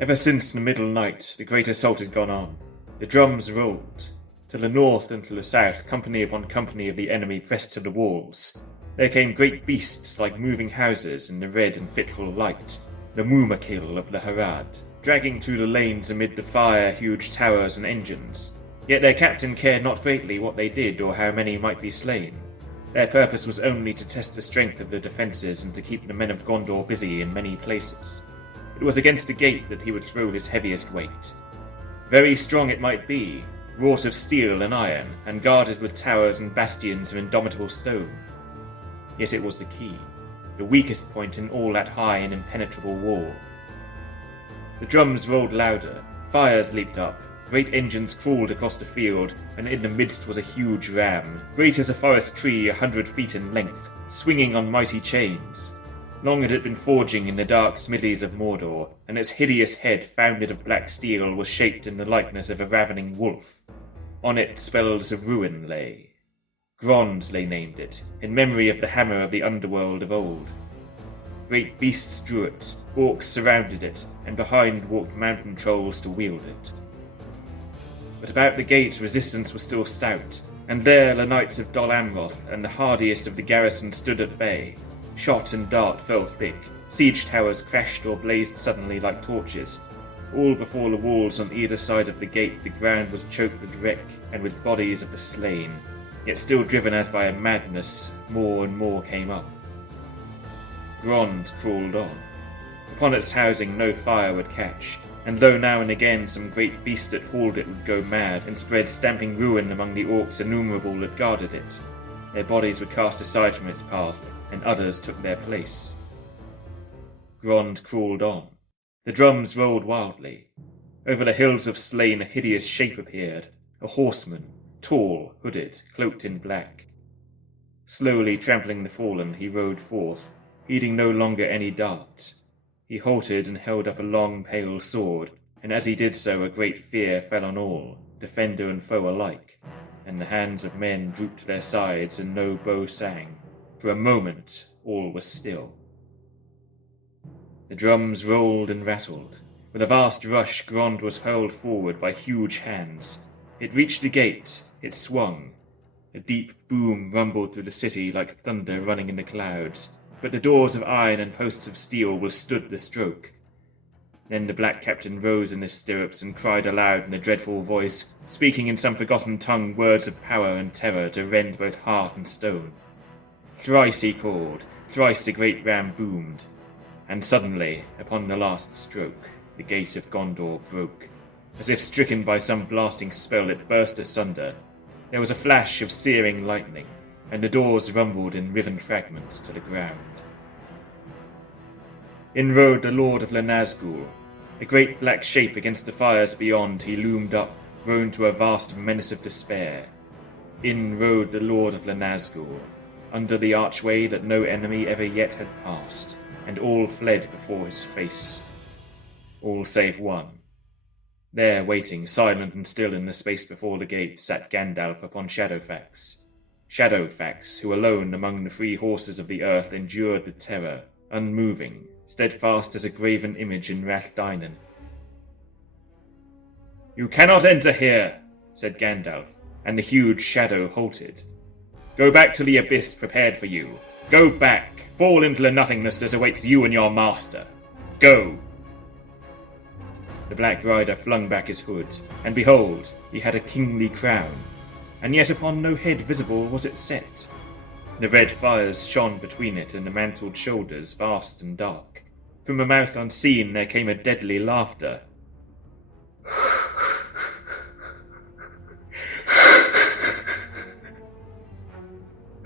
Ever since the middle night, the great assault had gone on. The drums rolled. To the north and to the south, company upon company of the enemy pressed to the walls. There came great beasts like moving houses in the red and fitful light, the Mumakil of the Harad, dragging through the lanes amid the fire huge towers and engines. Yet their captain cared not greatly what they did or how many might be slain. Their purpose was only to test the strength of the defences and to keep the men of Gondor busy in many places. It was against the gate that he would throw his heaviest weight. Very strong it might be, wrought of steel and iron, and guarded with towers and bastions of indomitable stone. Yet it was the key, the weakest point in all that high and impenetrable wall. The drums rolled louder, fires leaped up, great engines crawled across the field, and in the midst was a huge ram, great as a forest tree 100 feet in length, swinging on mighty chains. Long had it been forging in the dark smithies of Mordor, and its hideous head, founded of black steel, was shaped in the likeness of a ravening wolf. On it spells of ruin lay. Grond they named it, in memory of the hammer of the underworld of old. Great beasts drew it, orcs surrounded it, and behind walked mountain trolls to wield it. But about the gate resistance was still stout, and there the knights of Dol Amroth and the hardiest of the garrison stood at bay. Shot and dart fell thick, siege towers crashed or blazed suddenly like torches. All before the walls on either side of the gate the ground was choked with wreck and with bodies of the slain, yet still driven as by a madness, more and more came up. Grond crawled on. Upon its housing no fire would catch, and though now and again some great beast that hauled it would go mad and spread stamping ruin among the orcs innumerable that guarded it, their bodies were cast aside from its path, and others took their place. Grond crawled on. The drums rolled wildly. Over the hills of slain a hideous shape appeared, a horseman, tall, hooded, cloaked in black. Slowly trampling the fallen, he rode forth, heeding no longer any dart. He halted and held up a long, pale sword, and as he did so a great fear fell on all, defender and foe alike, and the hands of men drooped to their sides and no bow sang. For a moment all was still. The drums rolled and rattled. With a vast rush, Grond was hurled forward by huge hands. It reached the gate. It swung. A deep boom rumbled through the city like thunder running in the clouds, but the doors of iron and posts of steel withstood the stroke. Then the black captain rose in his stirrups and cried aloud in a dreadful voice, speaking in some forgotten tongue words of power and terror to rend both heart and stone. Thrice he called, thrice the great ram boomed, and suddenly, upon the last stroke, the gate of Gondor broke. As if stricken by some blasting spell, it burst asunder. There was a flash of searing lightning, and the doors rumbled in riven fragments to the ground. In rode the Lord of the Nazgûl. A great black shape against the fires beyond, he loomed up, grown to a vast menace of despair. In rode the Lord of the Nazgûl, under the archway that no enemy ever yet had passed, and all fled before his face. All save one. There, waiting, silent and still in the space before the gate, sat Gandalf upon Shadowfax. Shadowfax, who alone among the free horses of the earth endured the terror, unmoving, steadfast as a graven image in Rath Dainan. "You cannot enter here," said Gandalf, and the huge shadow halted. "Go back to the abyss prepared for you. Go back, fall into the nothingness that awaits you and your master. Go!" The Black Rider flung back his hood, and behold, he had a kingly crown, and yet upon no head visible was it set. The red fires shone between it and the mantled shoulders, vast and dark. From a mouth unseen there came a deadly laughter.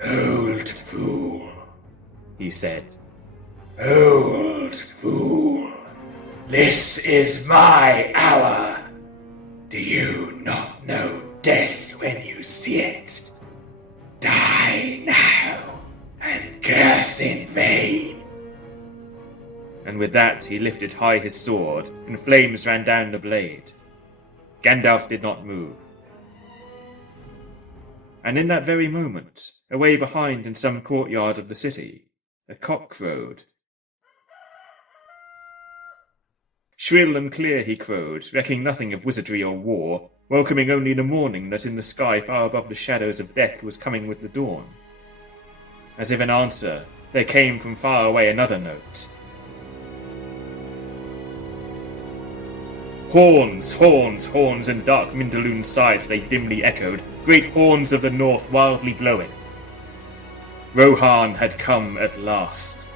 "Old fool," he said. "Old fool. This is my hour. Do you not know death when you see it? Die now, and curse in vain." And with that he lifted high his sword, and flames ran down the blade. Gandalf did not move. And in that very moment, away behind in some courtyard of the city, a cock crowed. Shrill and clear he crowed, recking nothing of wizardry or war, welcoming only the morning that in the sky far above the shadows of death was coming with the dawn. As if in answer, there came from far away another note. Horns, horns, horns, and dark Mindaloon sides they dimly echoed, great horns of the north wildly blowing. Rohan had come at last.